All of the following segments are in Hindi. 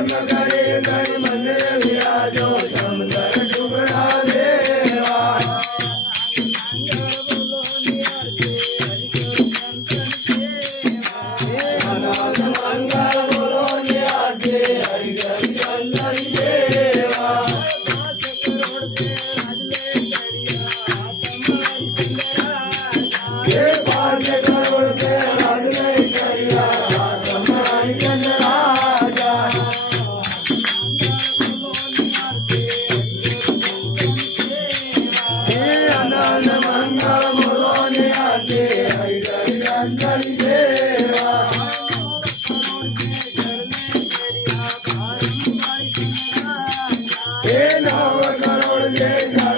मकरे घर मंदिर विराजो, शंकर टुकड़ा देवा। अनाथ करोड़ के राज में चलिया आत्मा चंद्रा 人。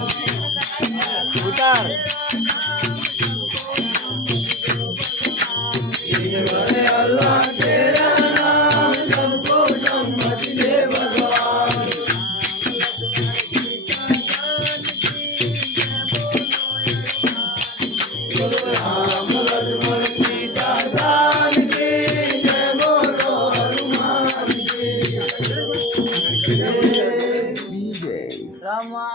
সামা